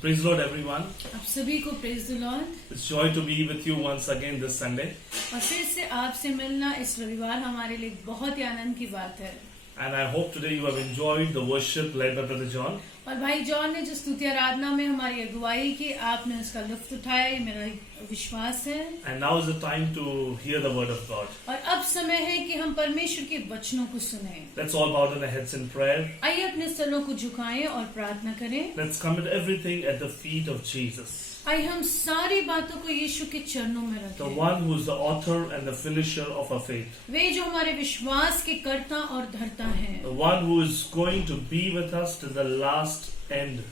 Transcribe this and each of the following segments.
Praise the Lord, everyone. आप सभी को praise the Lord. It's joy to be with you once again this Sunday. और फिर से आपसे मिलना इस रविवार हमारे लिए बहुत ही आनंद की बात है। And I hope today you have enjoyed the worship led by Brother John. और भाई जॉन ने जो स्तुति आराधना में हमारी अगुवाई की, आपने उसका लुत्फ उठाया, ये मेरा विश्वास है। And now is the time to hear the word of God. और अब समय है कि हम परमेश्वर के वचनों को सुने। Let's all bow down our heads in prayer. आइए अपने सरों को झुकाएं और प्रार्थना करें। Let's commit everything at the feet of Jesus, आइए हम सारी बातों को यीशु के चरणों में the रखें। one who is the author and the finisher of our faith, वे जो हमारे विश्वास के कर्ता और धर्ता हैं, the one who is going to be with us till the last end.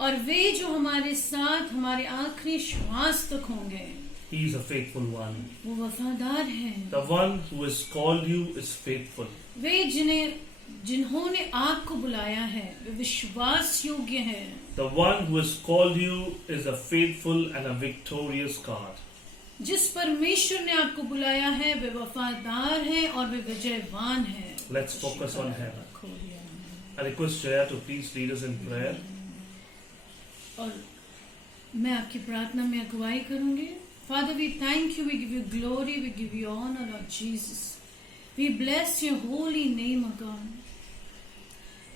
और वे जो हमारे साथ हमारे आखिरी श्वास तक होंगे। He is a faithful one. वो वफादार हैं। The one who has called you is faithful. वे जिन्होंने आपको बुलाया है वे विश्वास योग्य हैं। The one who has called you is a faithful and a victorious God. जिस परमेश्वर ने आपको बुलाया है वे वफादार हैं और वे विजयवान हैं। Let's focus on heaven. I request Jaya to please lead us in prayer. और मैं आपकी प्रार्थना में अगुवाई करूंगी। Father, we thank you, we give you glory, we give you honor, Lord Jesus. We bless your holy name, O God.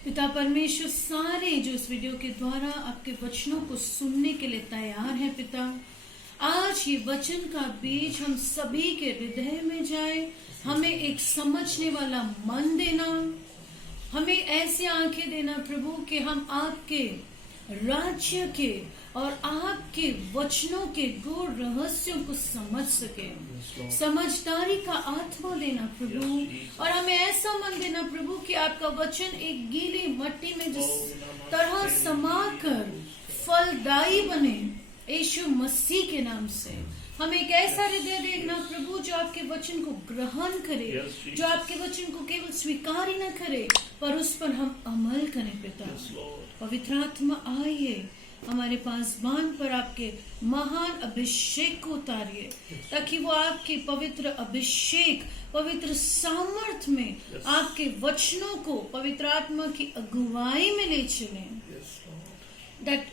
पिता परमेश्वर, सारे जो इस वीडियो के द्वारा आपके वचनों को सुनने के लिए तैयार हैं पिता, आज ये वचन का बीज हम सभी के हृदय में जाए। हमें एक समझने वाला मन देना, हमें ऐसी आंखें देना प्रभु कि हम आपके राज्य के और आपके वचनों के गूढ़ रहस्यों को समझ सके। समझदारी का आत्मा देना प्रभु, और हमें ऐसा मन देना प्रभु कि आपका वचन एक गीली मिट्टी में जिस तरह समाकर फलदायी बने, यीशु मसीह के नाम से हमें एक ऐसा हृदय देना प्रभु जो आपके वचन को ग्रहण करे, जो आपके वचन को केवल स्वीकार ही न करे पर उस पर हम अमल करें पिता। पवित्र आत्मा आइए हमारे पास बान पर आपके महान अभिषेक को उतारिए, ताकि वो आपके पवित्र अभिषेक, पवित्र सामर्थ में आपके वचनों को पवित्र आत्मा की अगुवाई में ले चलें। That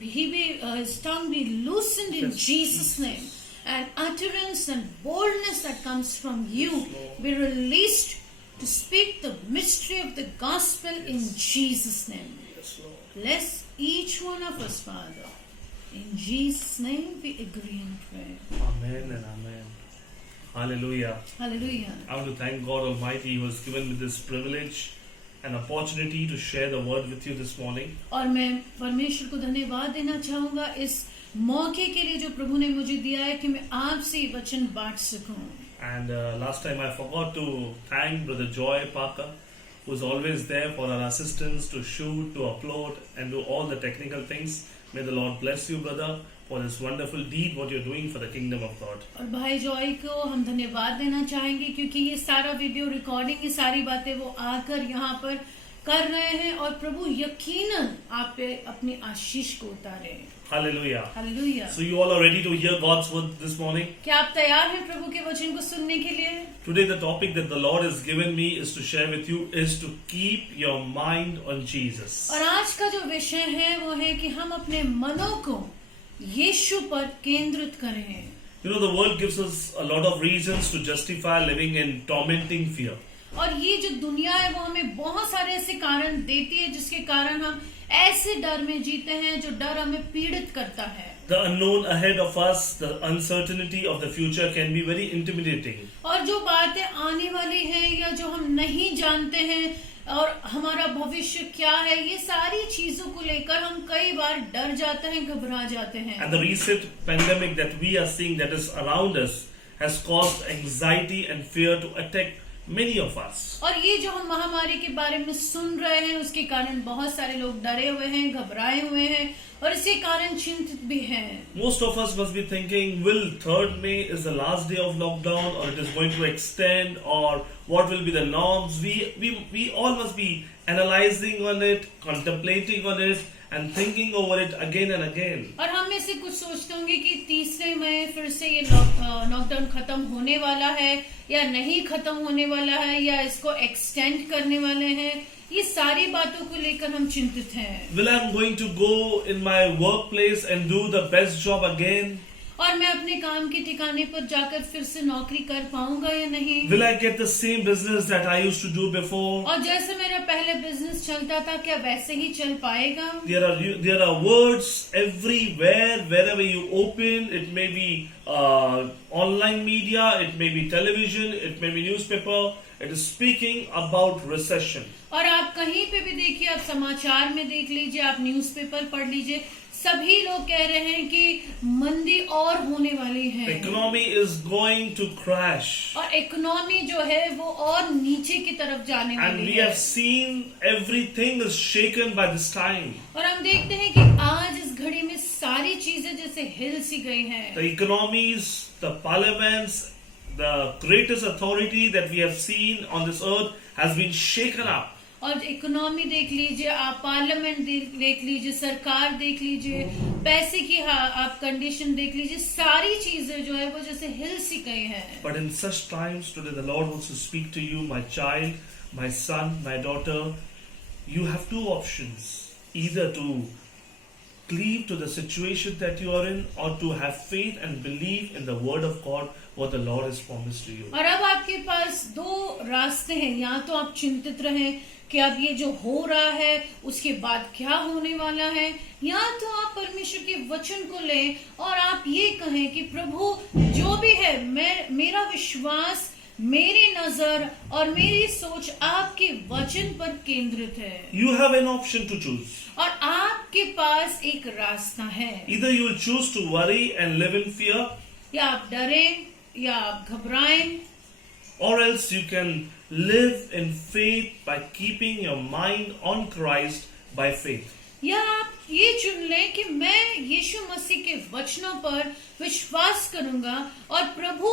his tongue be loosened in Jesus' name, and utterance and boldness that comes from you be released to speak the mystery of the gospel in Jesus' name. Bless each one of us, Father. In Jesus' name we agree and pray. Amen and amen. Hallelujah. Hallelujah. I want to thank God Almighty who has given me this privilege and opportunity to share the word with you this morning. और मैं परमेश्वर को धन्यवाद देना चाहूँगा इस मौके के लिए जो प्रभु ने मुझे दिया है कि मैं आपसे ये वचन बांट सकूं। And last time I forgot to thank Brother Joy Parker, who is always there for our assistance to shoot, to upload, and do all the technical things. May the Lord bless you, brother, for this wonderful deed what you're doing for the kingdom of God. और भाई Joy को हम धन्यवाद देना चाहेंगे क्योंकि ये सारा वीडियो रिकॉर्डिंग, ये सारी बातें वो आकर यहाँ पर कर रहे हैं और प्रभु यकीनन आप पे अपनी आशीष को उतारे। Hallelujah. Hallelujah. So you all are ready to hear God's word this morning? क्या आप तैयार हैं प्रभु के वचन को सुनने के लिए? Today the topic that the Lord has given me is to share with you is to keep your mind on Jesus. और आज का जो विषय है वो है कि हम अपने मनों को यीशु पर केंद्रित करें। You know, the world gives us a lot of reasons to justify living in tormenting fear. और ये जो दुनिया है वो हमें बहुत सारे ऐसे कारण देती है जिसके कारण हम ऐसे डर में जीते हैं जो डर हमें पीड़ित करता है। The unknown ahead of us, the uncertainty of the future can be very intimidating. और जो बातें आने वाली हैं या जो हम नहीं जानते हैं और हमारा भविष्य क्या है, ये सारी चीजों को लेकर हम कई बार डर जाते हैं, घबरा जाते हैं। And the recent pandemic that we are seeing that is around us has caused anxiety and fear to attack many of us. और ये जो हम महामारी के बारे में सुन रहे हैं उसके कारण बहुत सारे लोग डरे हुए हैं, घबराए हुए हैं और इसी कारण चिंतित भी हैं। Most of us must be thinking, will 3rd May is the last day of lockdown, or it is going to extend, or what will be the norms? We all must be analyzing on it, contemplating on it, and thinking over it again and again. और हम में से कुछ सोचते होंगे कि 3 मई फिर से ये लॉकडाउन खत्म होने वाला है या नहीं खत्म होने वाला है, या इसको एक्सटेंड करने वाले हैं, ये सारी बातों को लेकर हम चिंतित हैं। Will I going to go in my workplace and do the best job again? और मैं अपने काम के ठिकाने पर जाकर फिर से नौकरी कर पाऊंगा या नहीं? Will I get the same business that I used to do before? और जैसे मेरा पहले बिजनेस चलता था क्या वैसे ही चल पाएगा? There are words everywhere, wherever you open. It may be online media, it may be television, it may be newspaper. It is speaking about recession. और आप कहीं पे भी देखिए, आप समाचार में देख लीजिए, आप न्यूज़पेपर पढ़ लीजिए, सभी लोग कह रहे हैं कि मंदी और होने वाली है। The economy is going to crash. और इकोनॉमी जो है वो और नीचे की तरफ जाने And वाली we है। have seen everything is shaken by this time. और हम देखते हैं कि आज इस घड़ी में सारी चीजें जैसे हिल सी गई हैं। The economies, the parliaments, the greatest authority that we have seen on this earth has been shaken up. और इकोनॉमी देख लीजिए, आप पार्लियामेंट देख लीजिए, सरकार देख लीजिए, पैसे की आप कंडीशन देख लीजिए, सारी चीजें जो है वो जैसे हिल सी गई हैं। But in such times, today the Lord wants to speak to you, my child, my son, my daughter. You have two options: either to cleave to the situation that you are in, or to have faith and believe in the word of God, what the Lord has promised to you. और अब आपके पास दो रास्ते हैं, या तो आप चिंतित रहें कि अब ये जो हो रहा है उसके बाद क्या होने वाला है, या तो आप परमेश्वर के वचन को लें और आप ये कहें कि प्रभु जो भी है, मेरा विश्वास, मेरी नजर और मेरी सोच आपके वचन पर केंद्रित है। You have an option to choose. और आपके पास एक रास्ता है, Either you will choose to worry and live in fear, या आप डरें या आप घबराएं, or else you can live in faith by keeping your mind on Christ by faith. या आप ये चुन लें कि मैं यीशु मसीह के वचनों पर विश्वास करूंगा और प्रभु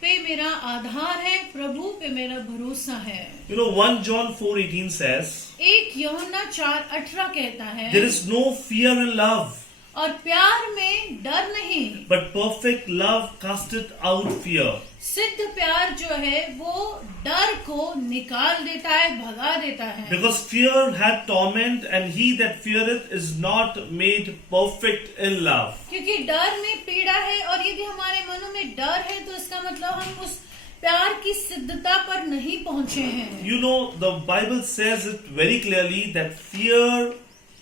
पे मेरा आधार है, प्रभु पे मेरा भरोसा है। You know, 1 John 4:18 says, 1 यूहन्ना 4:18 कहता है, there is no fear in love, और प्यार में डर नहीं, but perfect love casteth out fear. सिद्ध प्यार जो है वो डर को निकाल देता है, भगा देता है। Because fear hath torment, and he that feareth is not made perfect in love. क्योंकि डर में पीड़ा है, और यदि हमारे मनों में डर है तो इसका मतलब हम उस प्यार की सिद्धता पर नहीं पहुंचे हैं। You know, the Bible says it very clearly that fear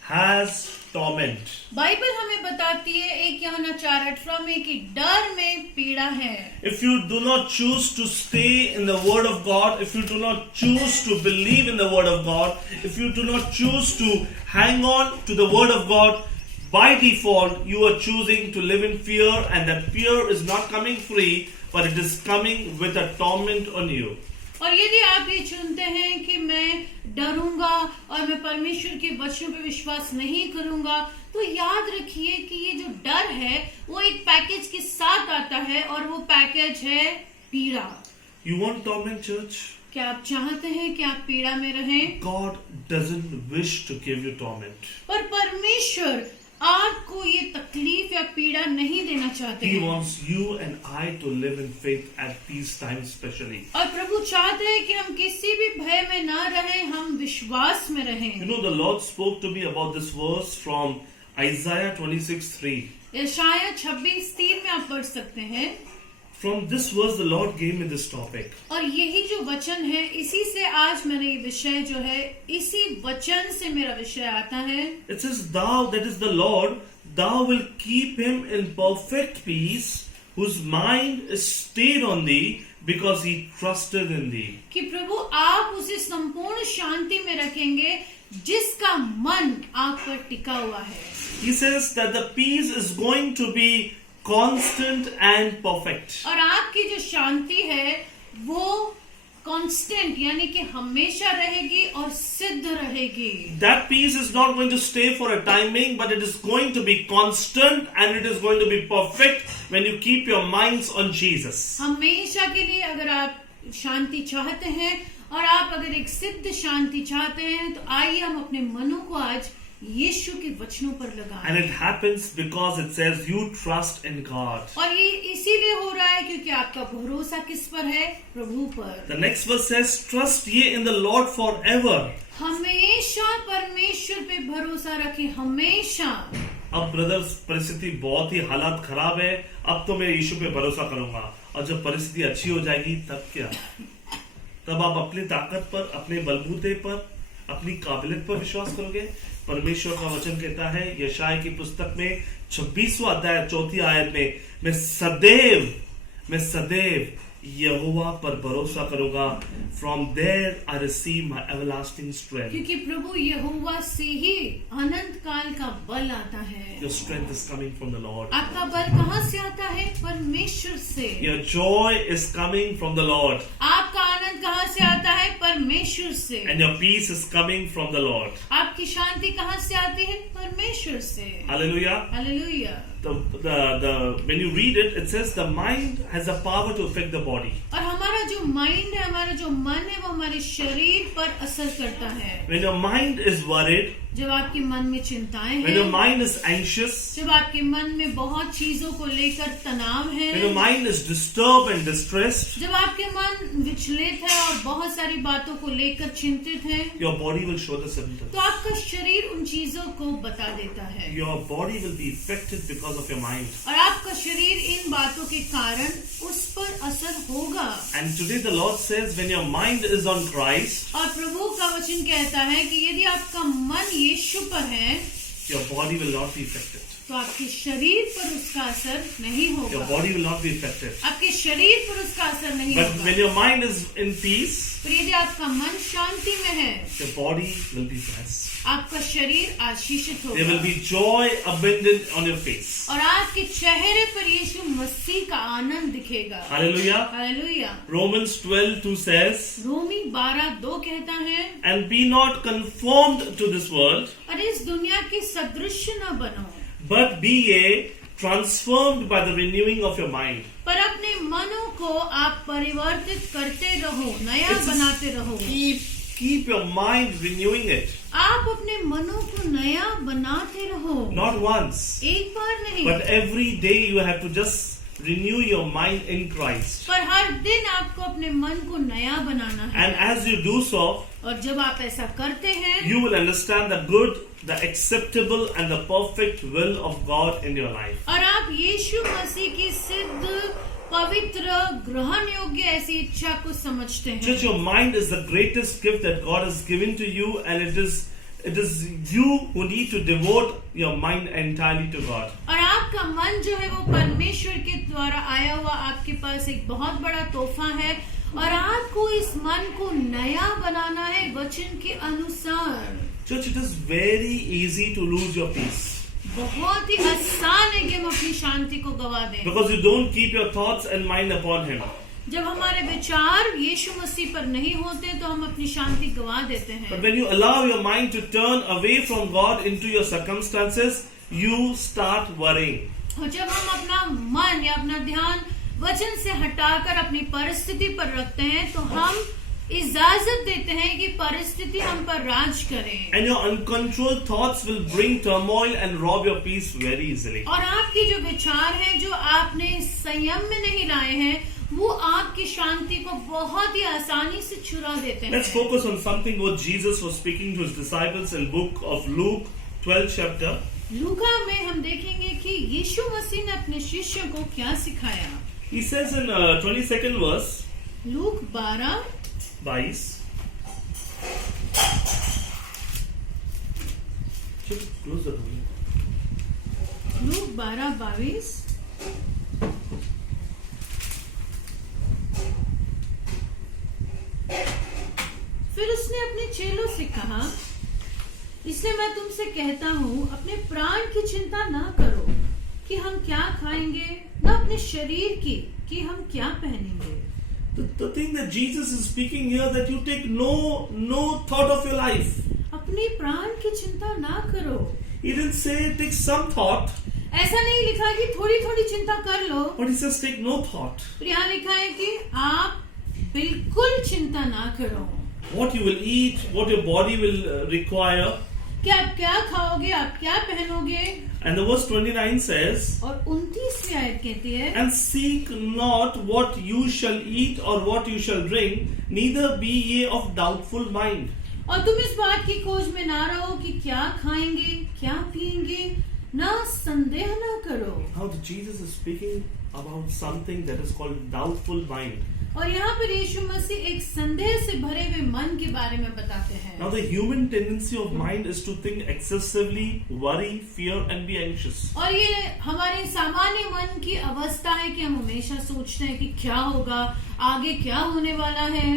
has torment. Bible हमें बताती है 1 यूहन्ना 4:18 में कि डर में पीड़ा है। If you do not choose to stay in the Word of God, if you do not choose to believe in the Word of God, if you do not choose to hang on to the Word of God, by default you are choosing to live in fear, and that fear is not coming free, but it is coming with a torment on you. और यदि आप ये चुनते हैं कि मैं डरूंगा और मैं परमेश्वर के वचनों पे विश्वास नहीं करूंगा, तो याद रखिए कि ये जो डर है वो एक पैकेज के साथ आता है, और वो पैकेज है पीड़ा। You want torment, church? क्या आप चाहते हैं कि आप पीड़ा में रहें? God doesn't wish to give you torment. पर परमेश्वर आपको ये तकलीफ या पीड़ा नहीं देना चाहते He हैं। wants you and I to live in faith at these times especially. और प्रभु चाहते हैं कि हम किसी भी भय में ना रहें, हम विश्वास में रहें। You know, the Lord spoke to me about this verse from Isaiah 26:3. यशायाह 26:3 में आप पढ़ सकते हैं। From this verse, the Lord gave me this topic. और यही जो वचन है, इसी से आज मैंने ये विषय जो है, इसी वचन से मेरा विषय आता है। It says, "Thou, that is the Lord, thou will keep him in perfect peace, whose mind is stayed on thee, because he trusted in thee." कि प्रभु आप उसे संपूर्ण शांति में रखेंगे जिसका मन आप पर टिका हुआ है। He says that the peace is going to be constant and perfect. और आपकी जो शांति है वो कांस्टेंट यानी कि हमेशा रहेगी और सिद्ध रहेगी। That peace is not going to stay for a timing, but it is going to be constant, and it is going to be perfect when you keep your minds on Jesus. हमेशा के लिए अगर आप शांति चाहते हैं और आप अगर एक सिद्ध शांति चाहते हैं, तो आइए हम अपने मनों को आज यीशु के वचनों पर And लगाएं। it happens because it says you trust in God. और ये इसीलिए हो रहा है क्योंकि आपका भरोसा किस पर है? प्रभु पर। The next verse says, trust ye in the Lord forever. हमेशा परमेश्वर पे भरोसा रखें, हमेशा। अब ब्रदर्स परिस्थिति बहुत ही हालात खराब है, अब तो मैं यीशु पे भरोसा करूंगा, और जब परिस्थिति अच्छी हो जाएगी तब क्या? तब आप अपनी ताकत पर, अपने बलबूते पर, अपनी काबिलियत पर विश्वास करोगे? परमेश्वर का वचन कहता है यशायाह की पुस्तक में 26वां अध्याय 4th आयत में, मैं सदैव यहोवा पर भरोसा करूंगा, from there I receive my everlasting strength. क्योंकि प्रभु यहोवा से ही अनंत काल का बल आता है। Your strength is coming from the Lord. आपका बल कहाँ से आता है? परमेश्वर से। Your joy is coming from the Lord. आपका आनंद कहाँ से आता है? परमेश्वर से। And your peace is coming from the Lord. आपकी शांति कहाँ से आती है? परमेश्वर से। Hallelujah. Hallelujah. When you read it, it says the mind has the power to affect the body. और हमारा जो माइंड है, हमारा जो मन है, वो हमारे शरीर पर असर करता है। When your mind is worried, जब आपके मन में चिंताएं when your हैं, mind is anxious, जब आपके मन में बहुत चीजों को लेकर तनाव है, when your mind is disturbed and distressed, जब आपके मन विचलित है और बहुत सारी बातों को लेकर चिंतित है, your body will show the symptoms. तो आपका शरीर उन चीजों को बता देता है। Your body will be affected because of your mind. और आपका शरीर इन बातों के कारण उस पर असर होगा। And today the Lord says, when your mind is on Christ, और प्रभु का वचन कहता है कि यदि आपका मन यीशु पर है, your body will not be affected. तो आपके शरीर पर उसका असर नहीं Your होगा। body will not be affected. आपके शरीर पर उसका असर नहीं But होगा। when your mind is in peace, पर यदि आपका मन शांति में है, your body will be blessed. आपका शरीर आशीषित There will होगा be joy abundant on your face. और आपके चेहरे पर यीशु मसीह का आनंद दिखेगा। Hallelujah. हालेलुया। Romans 12:2 says, रोमी 12:2 कहता है, and be not conformed to this world, और इस दुनिया के सदृश्य न बनो, but be ye transformed by the renewing of your mind. पर अपने मनों को आप परिवर्तित करते रहो, नया It's- बनाते रहो। Keep your mind renewing it. आप अपने मनों को नया बनाते रहो, Not once, एक बार नहीं, but every day you have to just renew your mind in Christ. पर हर दिन आपको अपने मन को नया बनाना है। And as you do so, और जब आप ऐसा करते हैं, you will understand the good, the acceptable and the perfect will of God in your life. और आप यीशु मसीह की सिद्ध, पवित्र, ग्रहण योग्य ऐसी इच्छा को समझते हैं। Church, your mind is the greatest gift that God has given to you, and it is you who need to devote your mind entirely to God. और आपका मन जो है वो परमेश्वर के द्वारा आया हुआ आपके पास एक बहुत बड़ा तोहफा है, और आपको इस मन को नया बनाना है वचन के अनुसार। Church, it is very easy to lose your peace बहुत ही आसान है कि हम अपनी शांति को गवा दें, because you don't keep your thoughts and mind upon Him. जब हमारे विचार यीशु मसीह पर नहीं होते तो हम अपनी शांति गवा देते But हैं। when you allow your mind to turn away from God into your circumstances, you start worrying. और जब हम अपना मन या अपना ध्यान वचन से हटाकर अपनी परिस्थिति पर रखते हैं, तो हम इजाजत देते हैं कि परिस्थिति हम पर राज करें। And your uncontrolled thoughts will bring turmoil and rob your peace very easily. और आपके जो विचार हैं, जो आपने संयम में नहीं लाए हैं, वो आपकी शांति को बहुत ही आसानी से चुरा देते हैं। Let's focus on something what Jesus was speaking to His disciples in book of Luke 12 chapter. लूका में हम देखेंगे कि यीशु मसीह ने अपने शिष्यों को क्या सिखाया। He says in 22nd verse, look 12 22. Close the door. Look 12:22 फिर उसने अपने चेलों से कहा, इसलिए मैं तुमसे कहता हूँ, अपने प्राण की चिंता ना करो कि हम क्या खाएंगे, न अपने शरीर की कि हम क्या पहनेंगे। The thing that Jesus is speaking here, that you take no thought of your life. अपने प्राण की चिंता ना करो। He didn't say take some thought, ऐसा नहीं लिखा है कि थोड़ी थोड़ी चिंता कर लो, but He says take no thought. यहाँ लिखा है कि आप बिल्कुल चिंता ना करो। What you will eat, what your body will require, कि आप क्या खाओगे, आप क्या पहनोगे। And the verse 29 says, और 29वीं आयत कहती है, and seek not what you shall eat or what you shall drink, neither be ye of doubtful mind. और तुम इस बात की खोज में ना रहो कि क्या खाएंगे, क्या पिएंगे, ना संदेह ना करो। Now Jesus is speaking about something that is called doubtful mind. और यहाँ पर यीशु मसीह एक संदेह से भरे हुए मन के बारे में बताते हैं। Now the human tendency of mind is to think excessively, worry, fear and be anxious. और ये हमारे सामान्य मन की अवस्था है कि हम हमेशा सोचते हैं कि क्या होगा, आगे क्या होने वाला है।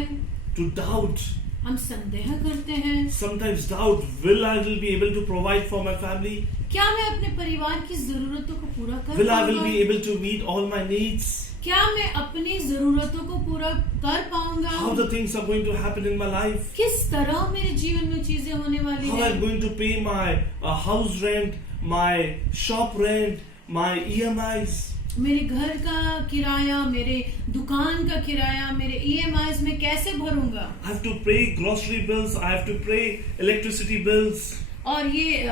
To doubt, हम संदेह करते हैं। sometimes doubt, will I will be able to provide for my family? क्या मैं अपने परिवार की जरूरतों को पूरा कर Will I will पाऊंगा? be able to meet all my needs? क्या मैं अपनी जरूरतों को पूरा कर पाऊंगा? How the things are going to happen in my life? किस तरह मेरे जीवन में चीजें होने वाली How हैं? I'm going to pay my house rent, my shop rent, my EMIs? मेरे घर का किराया, मेरे दुकान का किराया, मेरे EMIs में कैसे भरूंगा? I have to pay grocery bills. I have to pay electricity bills. और ये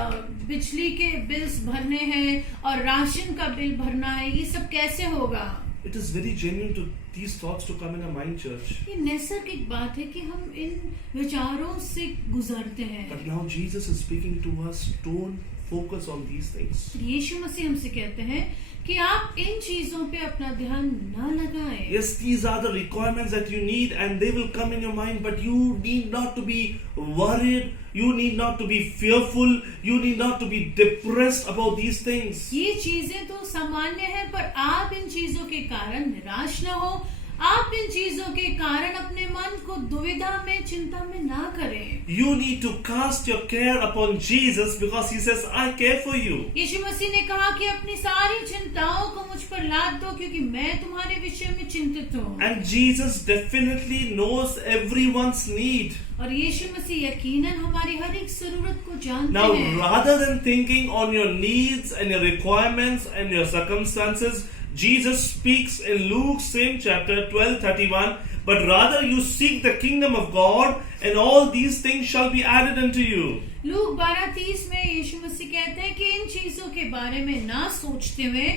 बिजली के बिल्स भरने हैं और राशन का बिल भरना है, ये सब कैसे होगा? It is very genuine to these thoughts to come in our mind, church. ये नैसर्गिक बात है कि हम इन विचारों से गुजरते हैं। But now Jesus is speaking to us. Don't focus on these things. यीशु मसीह हमसे कहते हैं कि आप इन चीजों पे अपना ध्यान न लगाएं। Yes, these are the requirements that you need and they will come in your mind, but you need not to be worried. You need not to be fearful. You need not to be depressed about these things. ये चीजें तो सामान्य है, पर आप इन चीजों के कारण निराश न हो। आप इन चीजों के कारण अपने मन को दुविधा में, चिंता में ना करें। You need to cast your care upon Jesus because He says, I care for you. यीशु मसीह ने कहा कि अपनी सारी चिंताओं को मुझ पर लाद दो, क्योंकि मैं तुम्हारे विषय में चिंतित हूँ। And Jesus definitely knows everyone's need. और यीशु मसीह यकीनन हमारी हर एक जरूरत को जानते Now, हैं। rather than thinking on your needs and your requirements and your circumstances, Jesus speaks in Luke same chapter 12:31, but rather you seek the kingdom of God and all these things shall be added unto you. Look 12:30 में यीशु मसीह कहते हैं कि इन चीजों के बारे में ना सोचते हुए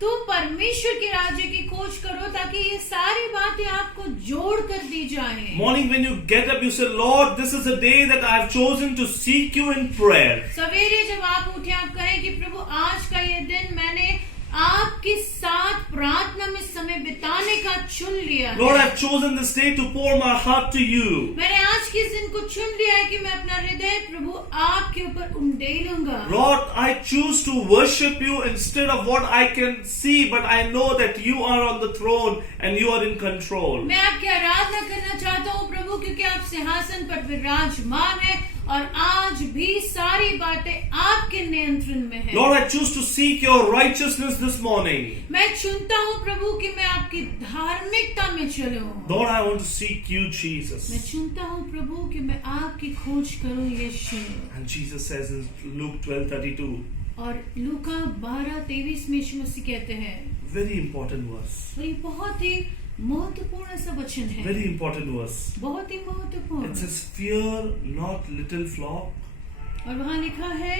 तो परमेश्वर के राज्य की खोज करो, ताकि ये सारी बातें आपको जोड़ कर दी जाएं। Morning when you get up, you say, Lord, this is a day that I have chosen to seek you in prayer. सवेरे जब आप उठे, आप कहें कि प्रभु आज का ये दिन मैंने आपके साथ प्रार्थना में समय बिताने का चुन लिया है। Lord, I have chosen this day to pour my heart to you. मैंने आज के दिन को चुन लिया है कि मैं अपना हृदय प्रभु आपके ऊपर उंडेलूंगा। Lord, I choose to worship you instead of what I can see, but I know that you are on the throne and you are in control. मैं आपकी आराधना करना चाहता हूँ प्रभु, क्योंकि आप सिंहासन पर विराजमान है और आज भी सारी बातें आपके नियंत्रण में है। Lord, I choose to seek your righteousness this morning. मैं चुनता हूँ प्रभु कि मैं आपकी धार्मिकता में चलूं। Lord, I want to seek you, मैं Jesus. चुनता हूँ प्रभु कि मैं आपकी खोज करूं यीशु। And Jesus says in Luke 12:32, और लूका 12:23 में यीशु मसीह कहते हैं, very important verse. और ये बहुत ही महत्वपूर्ण सा वचन है, Very important verse. बहुत ही महत्वपूर्ण। It says, fear not, little flock. और वहाँ लिखा है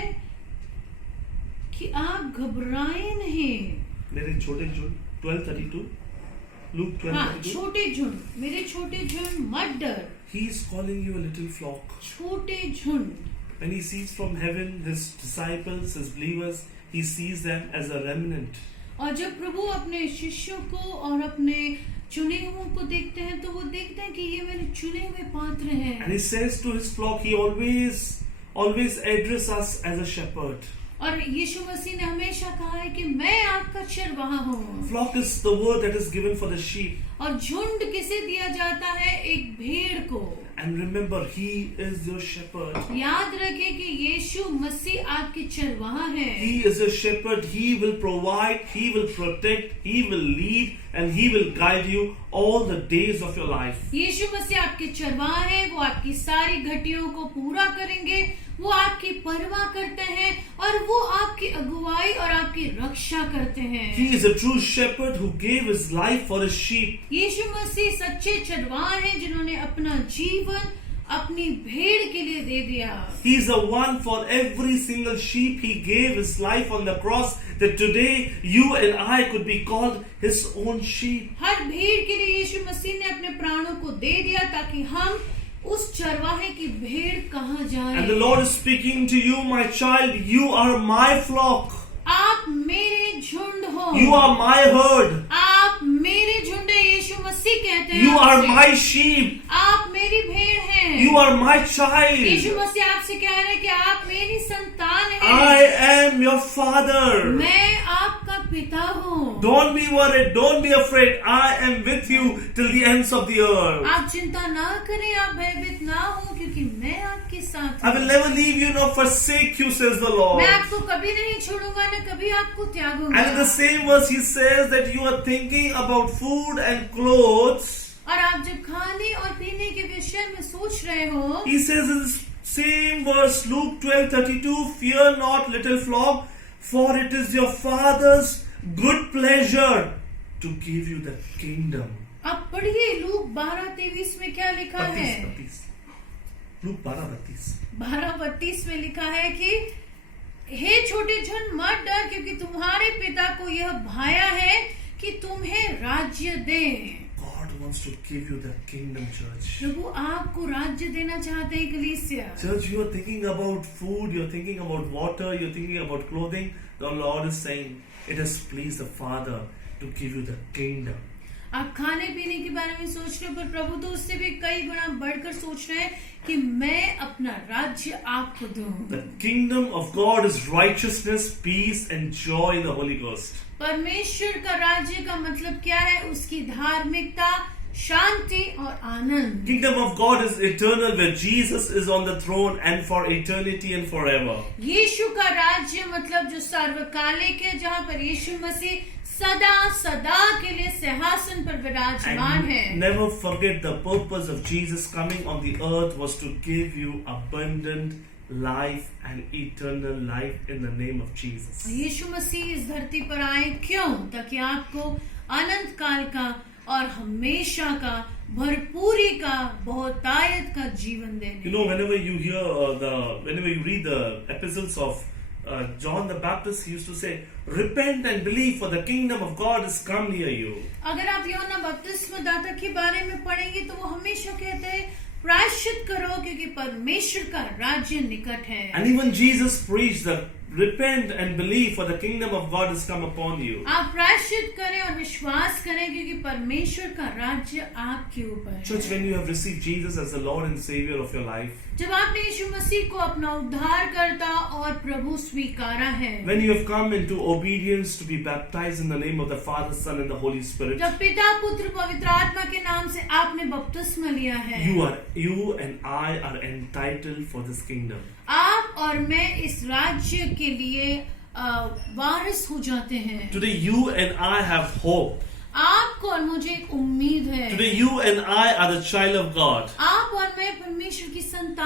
कि आप घबराएं नहीं। मेरे छोटे झुंड 12:32. Luke हाँ, 12:32. छोटे झुंड, मेरे छोटे झुंड मत डर। He is calling you a little flock. छोटे झुंड। When he sees from heaven his disciples, his believers, he sees them as a remnant. और जब प्रभु अपने शिष्यों को और अपने चुने हुओं को देखते हैं, तो वो देखते हैं कि ये मेरे चुने हुए पात्र हैं। And he says to his flock, he always address us as a shepherd. और यीशु मसीह ने हमेशा कहा है कि मैं आपका चरवाहा हूँ। Flock is the word that is given for the sheep. और झुंड किसे दिया जाता है? एक भेड़ को। And remember, he is your shepherd. याद रखें कि यीशु मसीह आपके चरवाहा है। He is a shepherd. He will provide, he will protect, he will lead, and he will guide you all the days of your life. यीशु मसीह आपके चरवाहा है, वो आपकी सारी घटियों को पूरा करेंगे, वो आपकी परवाह करते हैं और वो आपकी अगुवाई और आपकी रक्षा करते हैं। He is a true shepherd who gave his life for his sheep. यीशु मसीह सच्चे चरवाहा हैं, जिन्होंने अपना जीवन अपनी भेड़ के लिए दे दिया। He's the one for every single sheep. He gave his life on the cross that today you and I could be called his own sheep. हर भेड़ के लिए यीशु मसीह ने अपने प्राणों को दे दिया ताकि हम उस चरवाहे की भेड़ कहाँ जाएं। And the Lord is speaking to you, my child. You are my flock. आप मेरे झुंड हो। You are my herd. आप मेरे झुंड हैं, यीशु मसीह कहते हैं। You are आपसे। my sheep. आप मेरी भेड़ हैं। You are my child. यीशु मसीह आपसे कह रहे हैं कि आप मेरी संतान हैं। I am your father. मैं आपका पिता हूँ। Don't be worried. Don't be afraid. I am with you till the ends of the earth. आप चिंता ना करें, आप भयभीत ना हो, क्योंकि मैं आपके साथ I will हूँ। never leave you nor forsake you, says the Lord. मैं आपको कभी नहीं छोड़ूंगा, न कभी आपको त्यागूंगा। And in the same verse, he says that you are thinking about food and clothes. और आप जब खाने और पीने के विषय में सोच रहे हो, He says in the same verse, Luke 12:32, fear not, little flock, for it is your Father's good pleasure to give you the kingdom. आप पढ़िए लूक 12:23 में क्या लिखा है। 32. Luke 12:32. 12:32 में लिखा है कि हे छोटे झुंड मत डर, क्योंकि तुम्हारे पिता को यह भाया है कि तुम्हें राज्य दे। God wants to give you the kingdom, church. प्रभु आपको राज्य देना चाहते हैं कलीसिया। Church, you are thinking about food, you're thinking about water, you're thinking about clothing. The Lord is saying, it has pleased the Father to give you the kingdom. आप खाने पीने के बारे में सोच रहे हो, पर प्रभु तो उससे भी कई गुना बढ़कर सोच रहे हैं कि मैं अपना राज्य आपको दूं। The kingdom of God is righteousness, peace, and joy in the Holy Ghost. परमेश्वर का राज्य का मतलब क्या है? उसकी धार्मिकता, शांति और आनंद। Kingdom of God is eternal, where Jesus is on the throne and for eternity and forever. यीशु का राज्य मतलब जो सार्वकालिक है, जहाँ पर यीशु मसीह सदा सदा के लिए सिंहासन पर विराजमान है। And never forget the purpose of Jesus coming on the earth was to give you abundant life and eternal life in the name of Jesus. यीशु मसीह इस धरती पर आए क्यों? ताकि आपको अनंत काल का और हमेशा का, भरपूरी का, बहुतायत का जीवन देने। You know, whenever you read the epistles of John the Baptist, he used to say, repent and believe, for the kingdom of God is come near you. अगर आप यूहन्ना बपतिस्मा दाता के बारे में पढ़ेंगे तो वो हमेशा कहते हैं प्रायश्चित करो, क्योंकि परमेश्वर का राज्य निकट है। And even Jesus preached that repent and believe, for the kingdom of God has come upon you. आप प्रायश्चित करें और विश्वास करें, क्योंकि परमेश्वर का राज्य आपके ऊपर है। Church, when you have received Jesus as the Lord and Savior of your life, जब आपने यीशु मसीह को अपना उद्धारकर्ता और प्रभु स्वीकारा है, when you have come into obedience to be baptized in the name of the Father, Son, and the Holy Spirit, जब पिता पुत्र पवित्र आत्मा के नाम से आपने बपतिस्मा लिया है, you and I are entitled for this kingdom. आप और मैं इस राज्य के लिए वारिस हो जाते हैं। Today you and I have hope. आपको और मुझे एक उम्मीद है। Today you and I are the child of God. आप और मैं परमेश्वर की संतान